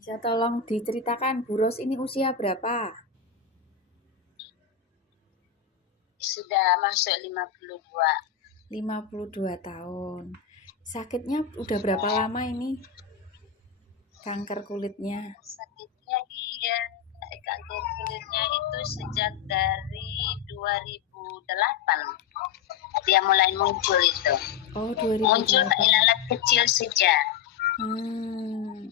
Bisa tolong diceritakan Bu Ros ini usia berapa? Sudah masuk 52. 52 tahun. Sakitnya udah berapa lama ini? Kanker kulitnya. Sakitnya dia kanker kulitnya itu sejak dari 2008. Dia mulai muncul itu. Oh, Muncul tak 2008. ilalat kecil saja. Hmm.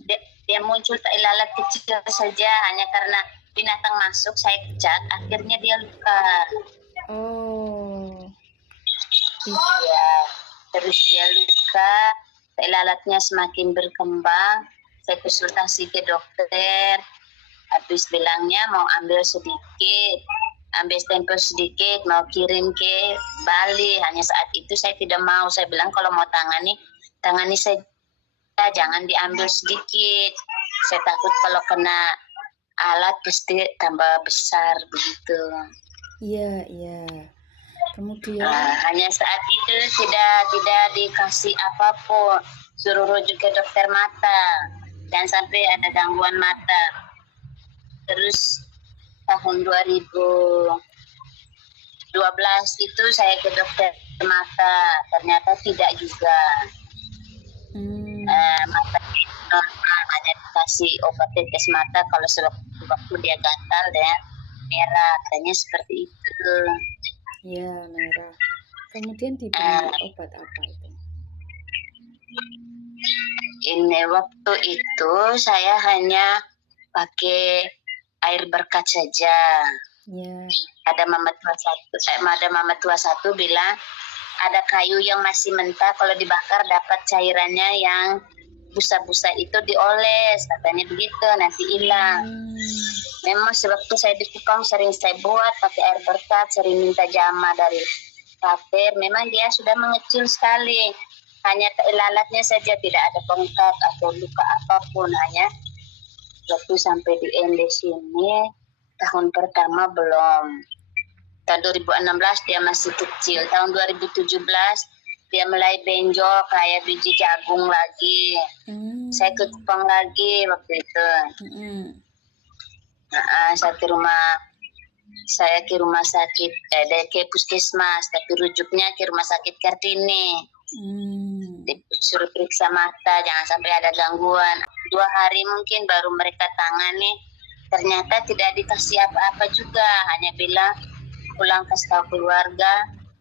Dia muncul tak ilalat kecil saja hanya karena binatang masuk saya kecat, akhirnya dia luka. Oh. Ya, terus dia luka, tak ilalatnya semakin berkembang. Saya konsultasi ke dokter, habis bilangnya mau ambil sedikit, ambil stempel sedikit, mau kirim ke Bali. Hanya saat itu saya tidak mau, saya bilang kalau mau tangani saja, jangan diambil sedikit. Saya takut kalau kena alat pasti tambah besar begitu. Iya, iya. Kemudian Hanya saat itu tidak dikasih apapun, suruh rujuk ke dokter mata dan sampai ada gangguan mata. Terus tahun 2012 itu saya ke dokter mata, ternyata tidak juga. Mata normal, hanya dikasih obat tetes mata kalau sewaktu-waktu dia gatal dan merah, katanya seperti itu. ya merah. Kemudian diberi obat apa itu? Ini waktu itu saya hanya pakai air berkat saja. Ya. Ada mama tua satu bilang ada kayu yang masih mentah, kalau dibakar dapat cairannya yang busa-busa itu dioles, katanya begitu, nanti hilang. Memang sewaktu saya di Kupang sering saya buat pakai air berkat, sering minta jama dari kafir. Memang dia sudah mengecil sekali, hanya ilalatnya saja, tidak ada bengkak atau luka apapun. Hanya waktu sampai di ND sini tahun pertama belum. Tahun 2016 dia masih kecil. Tahun 2017 dia mulai benjol kayak biji jagung lagi. Saya ke Kupang lagi waktu itu. Saya ke rumah sakit, ke puskesmas, tapi rujuknya ke rumah sakit Kartini. Disuruh periksa mata, jangan sampai ada gangguan. 2 hari mungkin baru mereka tangani. Ternyata tidak dikasih apa-apa juga, hanya bilang pulang kasih tahu keluarga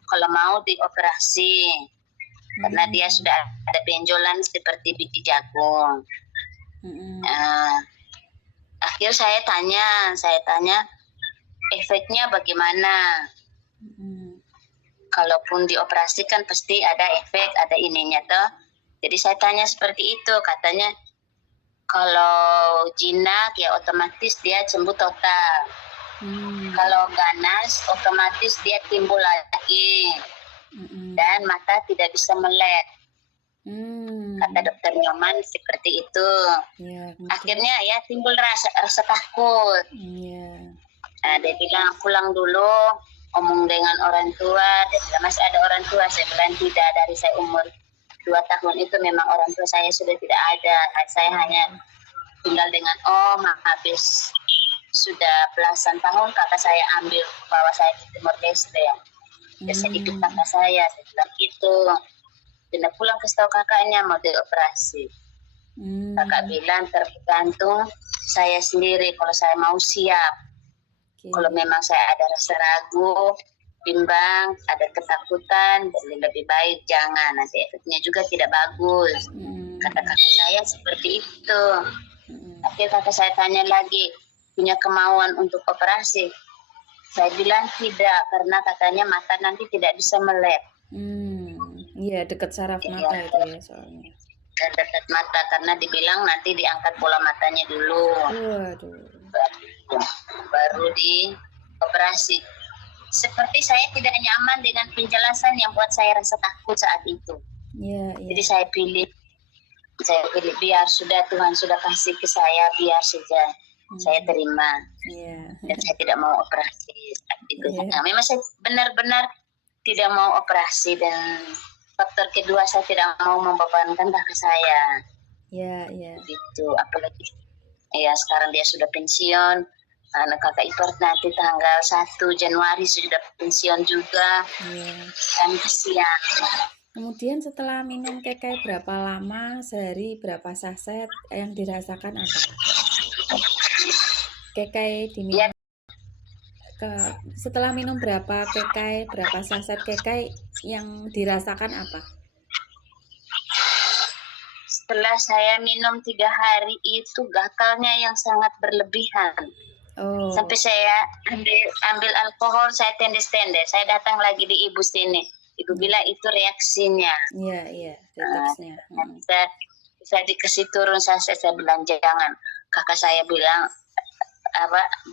kalau mau dioperasi. Karena dia sudah ada benjolan seperti biji jagung. Akhir saya tanya efeknya bagaimana. Kalaupun dioperasi kan pasti ada efek, ada ininya toh. Jadi saya tanya seperti itu, katanya kalau jinak ya otomatis dia sembuh total. Kalau ganas otomatis dia timbul lagi. Dan mata tidak bisa melek. Kata dokter Nyoman seperti itu. Akhirnya ya timbul rasa takut. Dia bilang pulang dulu, omong dengan orang tua. Dia bilang masih ada orang tua. Saya bilang tidak, dari saya umur 2 tahun itu memang orang tua saya sudah tidak ada. Saya hanya tinggal dengan om. Habis sudah belasan tahun kakak saya ambil bawa saya ke Timor Leste. Saya hidup kakak saya bilang gitu. Dia pulang ke tahu kakaknya mau dioperasi. Kakak bilang tergantung saya sendiri kalau saya mau siap. Kalau memang saya ada rasa ragu, bimbang, ada ketakutan, lebih baik jangan, nanti efeknya juga tidak bagus. Kata kakak saya seperti itu. Tapi kakak saya tanya lagi, punya kemauan untuk operasi? Saya bilang tidak, karena katanya mata nanti tidak bisa melek. Iya, dekat saraf mata itu ya soalnya. Dekat mata, karena dibilang nanti diangkat bola matanya dulu. Baru dioperasi. Seperti saya tidak nyaman dengan penjelasan yang buat saya rasa takut saat itu. Jadi saya pilih biar sudah Tuhan sudah kasih ke saya, biar saja saya terima. Dan saya tidak mau operasi saat itu. Nah, memang saya benar-benar tidak mau operasi, dan faktor kedua saya tidak mau membebankan kakak saya. Gitu, apalagi Ya sekarang dia sudah pensiun. Anak kakak ipar nanti tanggal 1 Januari sudah pensiun juga. Iya. Kan kesian. Kemudian setelah minum kekai berapa lama, sehari berapa saset, yang dirasakan apa? Kekai Ya, diminum setelah minum berapa kekai, berapa saset kekai, yang dirasakan apa? setelah saya minum 3 hari itu gatalnya yang sangat berlebihan. Oh. Sampai saya ambil alkohol, saya tendes-tendes. Saya datang lagi di ibu sini. Ibu bilang itu reaksinya. Iya, detoxnya. Saya dikasih turun, saya bilang jangan. Kakak saya bilang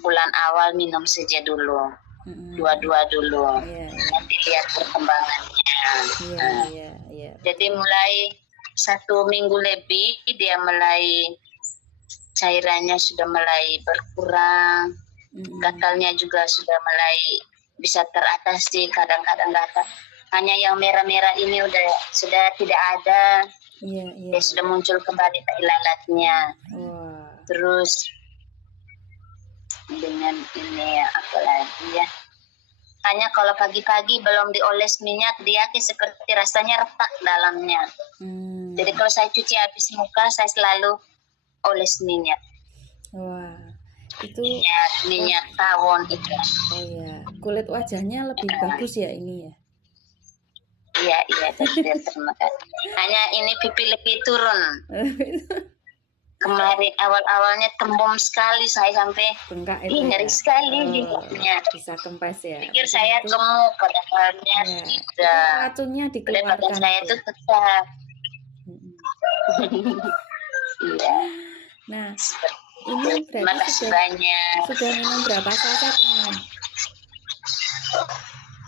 bulan awal minum saja dulu. Dua-dua dulu. Nanti lihat perkembangannya. Iya. Jadi mulai 1 minggu lebih dia mulai cairannya sudah mulai berkurang, gatalnya juga sudah mulai bisa teratasi, kadang-kadang gatal. Hanya yang merah-merah ini sudah tidak ada. Dia sudah muncul kembali tai lalatnya. Terus dengan ini apa lagi ya? Hanya kalau pagi-pagi belum dioles minyak, dia seperti rasanya retak dalamnya. Jadi kalau saya cuci habis muka, saya selalu oles minyak. Wah, itu minyak tawon itu. Oh iya, kulit wajahnya lebih bagus ya ini ya? Iya, terima kasih. Hanya ini pipi lebih turun. Kemarin awal-awalnya tembem sekali, saya sampai bengkak itu ngeri sekali giginya. Bisa kempes ya. Pikir saya gemuk, padahalnya tidak. Racunnya dikeluarkan. Saya itu tetap. Iya. Nah, ini berarti sudah minum berapa saset ini?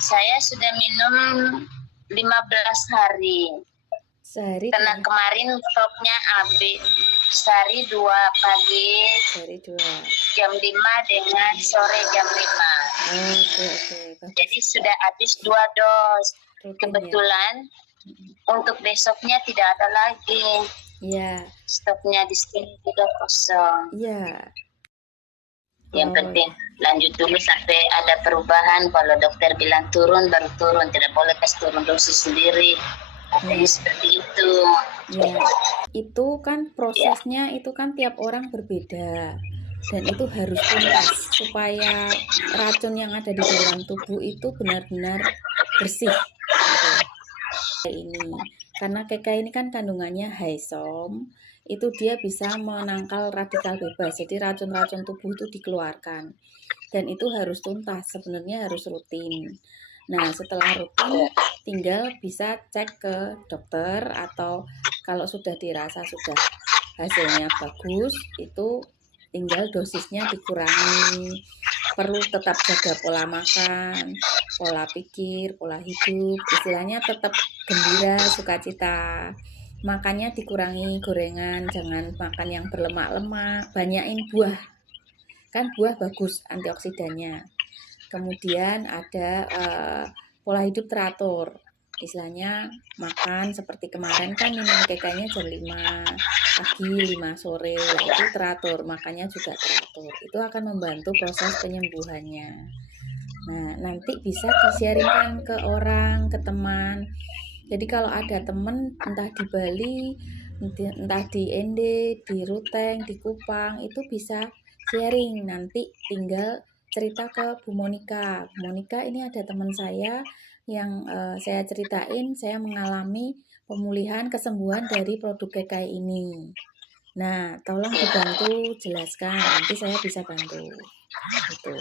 Saya sudah minum 15 hari. Sehari. Karena kemarin stoknya habis. Sehari 2 pagi. Sehari 2. Jam 5 dengan sore jam 5. Oke. Jadi sudah habis 2 dos. Kebetulan untuk besoknya tidak ada lagi. Iya. Stoknya di sini sudah kosong. Iya. Yang penting lanjut dulu sampai ada perubahan. Kalau dokter bilang turun, baru turun. Tidak boleh kasih turun dosis sendiri. Jadi seperti itu. Ya, itu kan prosesnya itu kan tiap orang berbeda. Dan itu harus tuntas supaya racun yang ada di dalam tubuh itu benar-benar bersih. Gitu. Ini karena kekai ini kan kandungannya Hyoscine, itu dia bisa menangkal radikal bebas. Jadi racun-racun tubuh itu dikeluarkan. Dan itu harus tuntas, sebenarnya harus rutin. Nah, setelah rutin tinggal bisa cek ke dokter, atau kalau sudah dirasa sudah hasilnya bagus, itu tinggal dosisnya dikurangi. Perlu tetap jaga pola makan, pola pikir, pola hidup, istilahnya tetap gembira, sukacita. Makannya dikurangi gorengan, jangan makan yang berlemak-lemak, banyakin buah. Kan buah bagus antioksidannya. Kemudian ada pola hidup teratur, istilahnya makan seperti kemarin kan minum kekainya jam 5 pagi, 5 sore, itu teratur, makannya juga teratur. Itu akan membantu proses penyembuhannya. Nah, nanti bisa di-sharingkan ke orang, ke teman. Jadi kalau ada teman entah di Bali, entah di ND, di Ruteng, di Kupang, itu bisa sharing. Nanti tinggal cerita ke Bu Monica. Bu Monica, ini ada teman saya yang saya ceritain, saya mengalami pemulihan kesembuhan dari produk kekai ini. Nah, tolong dibantu jelaskan, nanti saya bisa bantu. Gitu.